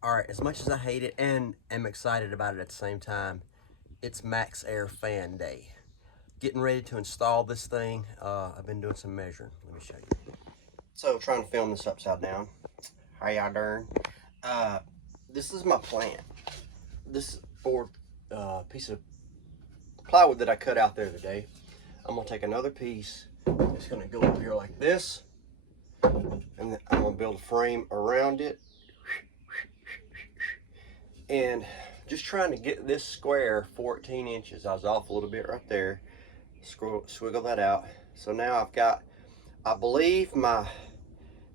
All right, as much as I hate it and am excited about it at the same time, it's Maxxfan day. Getting ready to install this thing. I've been doing some measuring. Let me show you. So, trying to film this upside down. How y'all doing? This is my plant. This board piece of plywood that I cut out there today. I'm gonna take another piece. It's gonna go up here like this, and then I'm gonna build a frame around it. And just trying to get this square 14 inches. I was off a little bit right there. Swiggle that out. So now I've got, I believe,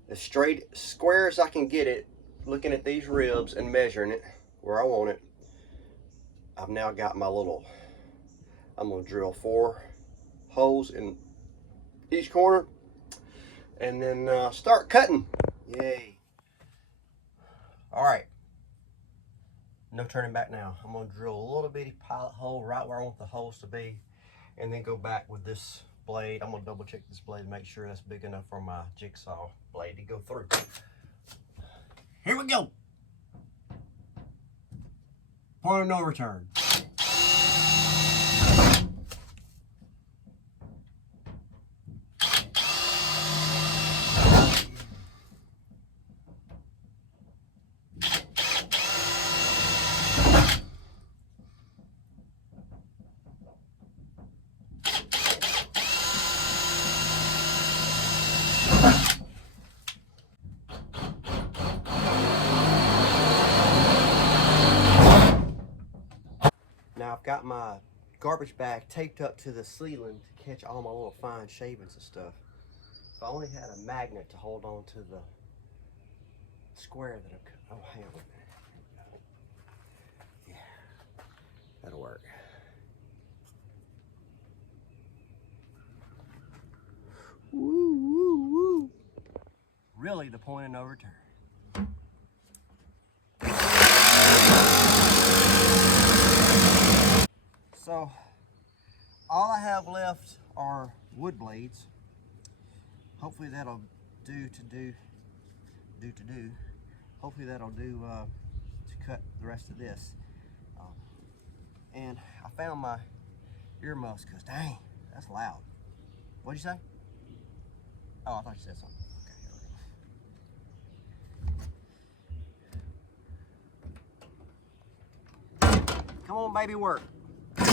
as straight square as I can get it, looking at these ribs and measuring it where I want it. I've now got my little, I'm gonna drill 4 holes in each corner and then start cutting. Yay. All right. No turning back now. I'm gonna drill a little bitty pilot hole right where I want the holes to be, and then go back with this blade. I'm gonna double check this blade to make sure that's big enough for my jigsaw blade to go through. Here we go. Point of no return. Now I've got my garbage bag taped up to the ceiling to catch all my little fine shavings and stuff. If I only had a magnet to hold on to the square that I've cut. Oh, hang on a minute. Yeah, that'll work. Woo, woo, woo. Really the point of no return. So all I have left are wood blades. Hopefully that'll do. Hopefully that'll do to cut the rest of this. And I found my earmuffs because dang, that's loud. What'd you say? Oh, I thought you said something. Okay. Come on, baby, work. There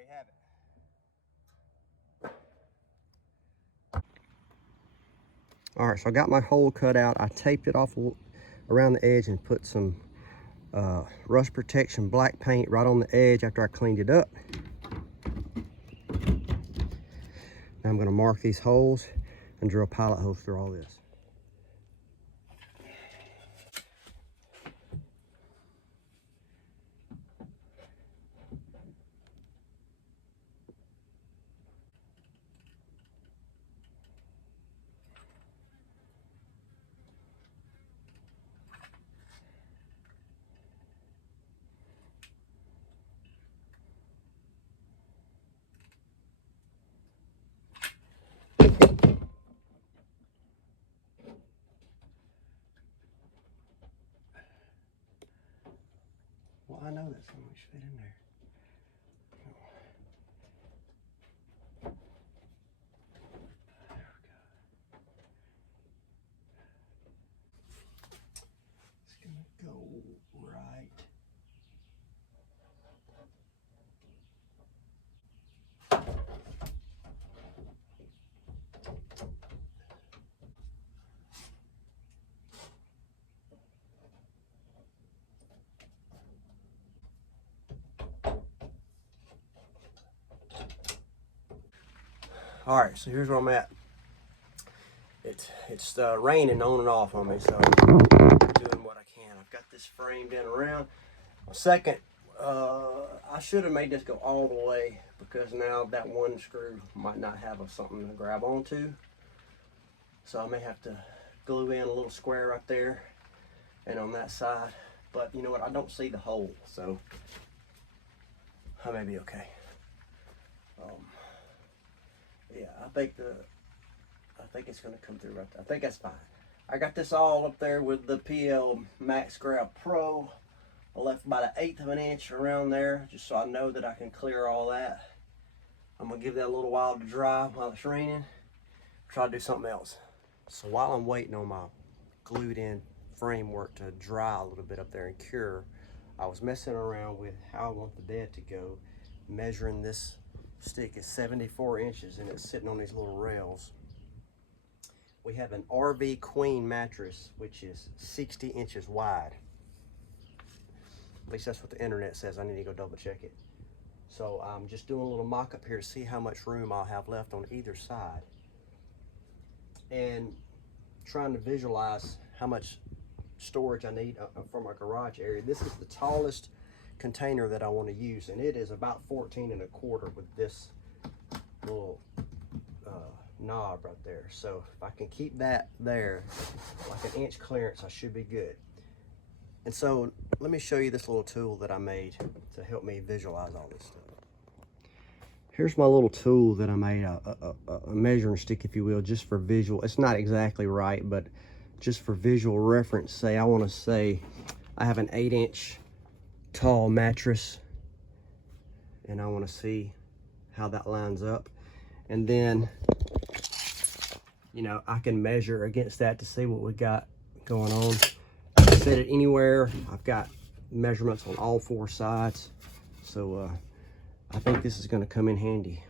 you have it. All right, so I got my hole cut out. I taped it off around the edge and put some rust protection black paint right on the edge after I cleaned it up. Now I'm going to mark these holes and drill pilot holes through all this. Well, I know that something should fit in there. It's gonna go right. All right, so here's where I'm at. It's raining on and off on me, so I'm doing what I can. I've got this framed in around. Second, I should have made this go all the way because now that one screw might not have something to grab onto. So I may have to glue in a little square right there and on that side. But you know what? I don't see the hole, so I may be okay. Yeah, I think it's gonna come through right there. I think that's fine. I got this all up there with the PL Max Grab Pro. I left about 1/8 of an inch around there, just so I know that I can clear all that. I'm gonna give that a little while to dry while it's raining. Try to do something else. So while I'm waiting on my glued in framework to dry a little bit up there and cure, I was messing around with how I want the bed to go. Measuring this stick is 74 inches and it's sitting on these little rails. We have an RV Queen mattress, which is 60 inches wide. At least that's what the internet says. I need to go double check it. So I'm just doing a little mock-up here to see how much room I'll have left on either side. And trying to visualize how much storage I need for my garage area. This is the tallest container that I want to use, and it is about 14 1/4 with this little knob right there. So if I can keep that there, like 1 inch clearance, I should be good. And so let me show you this little tool that I made to help me visualize all this stuff. Here's my little tool that I made, a measuring stick, if you will, just for visual. It's not exactly right, but just for visual reference. Say I want to say I have an 8 inch tall mattress, and I want to see how that lines up. And then, you know, I can measure against that to see what we got going on. I can set it anywhere. I've got measurements on all 4 sides. So I think this is going to come in handy.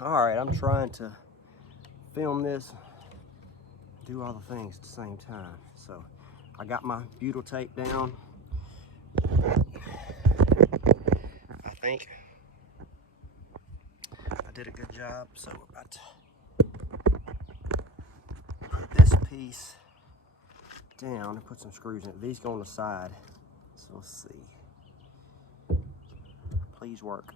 All right, I'm trying to film this, do all the things at the same time. So I got my butyl tape down. I think I did a good job. So we're about to put this piece down and put some screws in it. These go on the side. So let's see. Please work.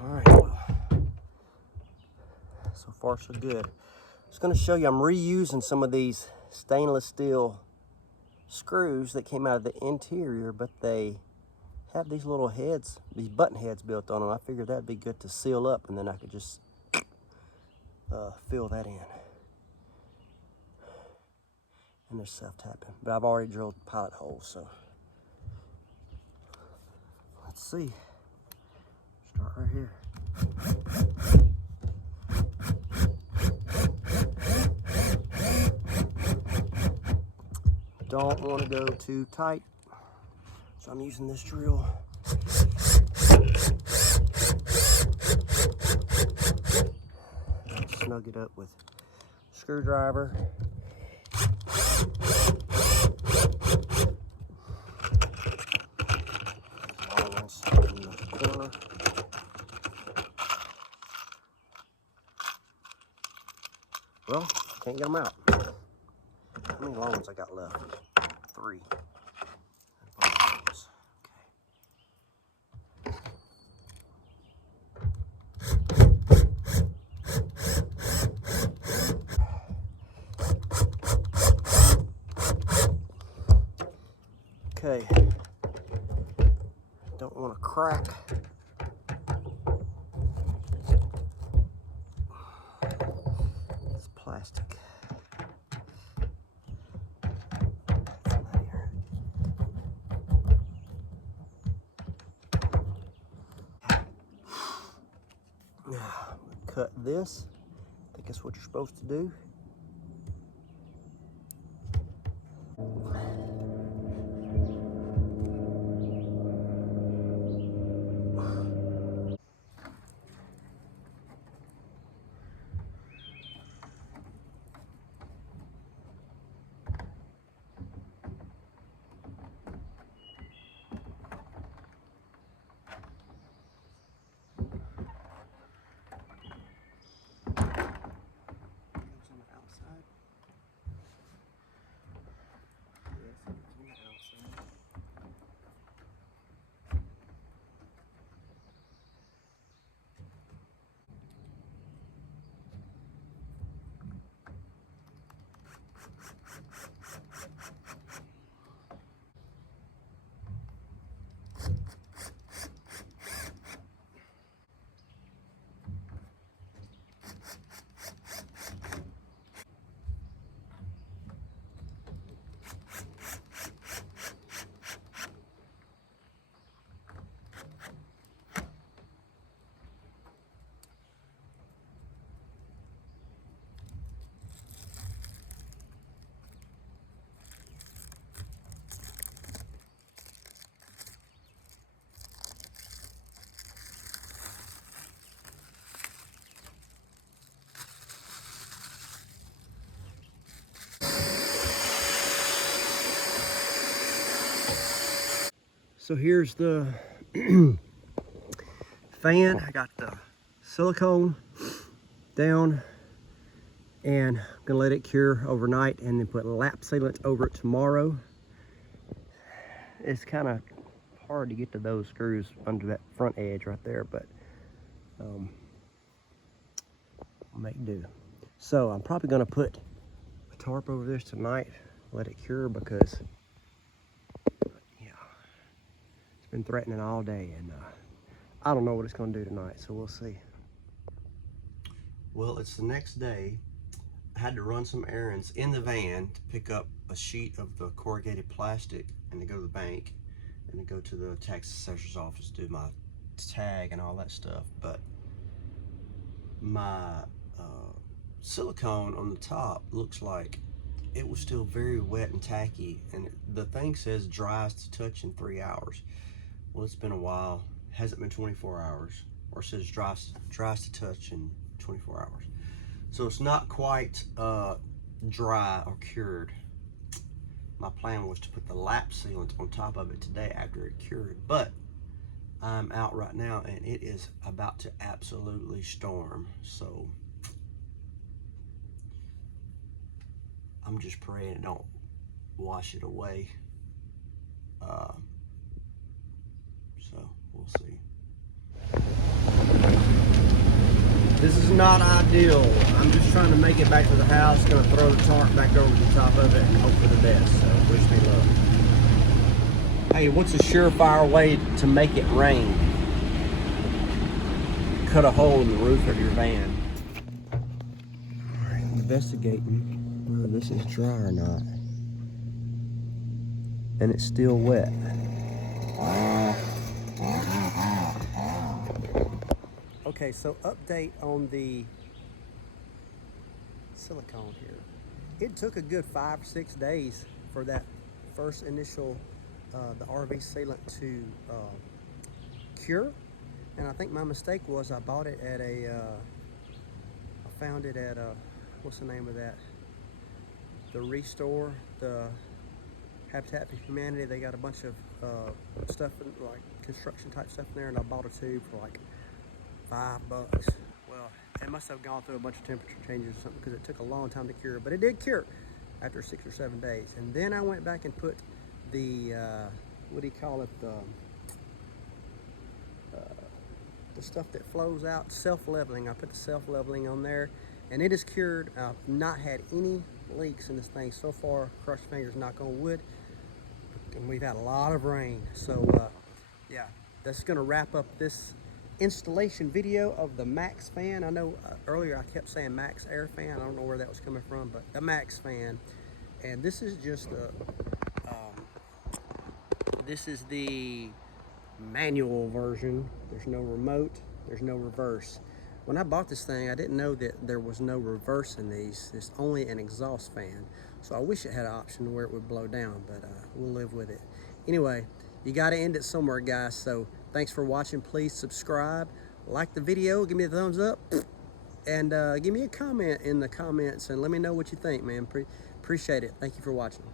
All right. So far, so good. Just going to show you, I'm reusing some of these stainless steel screws that came out of the interior, but they have these little heads, these button heads built on them. I figured that'd be good to seal up, and then I could just fill that in. And they're self-tapping, but I've already drilled pilot holes, so let's see. Start right here. Don't want to go too tight, so I'm using this drill. I'll snug it up with a screwdriver. Long ones in the corner. Well, can't get them out. How many long ones I got left? 3. Okay. Don't want to crack. It's plastic. Cut this. I think that's what you're supposed to do. So here's the fan. I got the silicone down, and I'm gonna let it cure overnight and then put lap sealant over it tomorrow. It's kind of hard to get to those screws under that front edge right there, but I'll make do. So I'm probably gonna put a tarp over this tonight, let it cure, because yeah, it's been threatening all day, and I don't know what it's gonna do tonight, so we'll see. Well, it's the next day. I had to run some errands in the van to pick up a sheet of the corrugated plastic and to go to the bank and to go to the tax assessor's office to do my tag and all that stuff. But my silicone on the top looks like it was still very wet and tacky, and the thing says dries to touch in 3 hours. Well, it's been a while. It hasn't been 24 hours, or it says dries to touch in 24 hours. So it's not quite dry or cured. My plan was to put the lap sealant on top of it today after it cured, but I'm out right now and it is about to absolutely storm. So I'm just praying it don't wash it away. So we'll see. This is not ideal. I'm just trying to make it back to the house. Gonna throw the tarp back over the top of it and hope for the best. So wish me luck. Hey, what's a surefire way to make it rain? Cut a hole in the roof of your van. All right, investigating whether this is dry or not. And it's still wet. Okay, so update on the silicone here. It took a good 5 or 6 days for that first initial, the RV sealant to cure. And I think my mistake was I bought it at a, I found it at a, what's the name of that? The Restore, the Habitat for Humanity. They got a bunch of stuff, like construction type stuff in there, and I bought a tube for like $5. Well, it must have gone through a bunch of temperature changes or something, because it took a long time to cure, but it did cure after 6 or 7 days. And then I went back and put the what do you call it, the stuff that flows out, self-leveling. I put the self-leveling on there, and it is cured. I've not had any leaks in this thing so far. Cross your fingers, knock on wood. And we've had a lot of rain, so yeah, that's gonna wrap up this installation video of the Maxxfan. I know earlier I kept saying Max Air Fan. I don't know where that was coming from, but the Maxxfan. And this is just the this is the manual version. There's no remote, there's no reverse. When I bought this thing, I didn't know that there was no reverse in these. It's only an exhaust fan. So I wish it had an option where it would blow down, but we'll live with it. Anyway, you got to end it somewhere, guys. So thanks for watching. Please subscribe, like the video, give me a thumbs up, and give me a comment in the comments and let me know what you think, man. Appreciate it. Thank you for watching.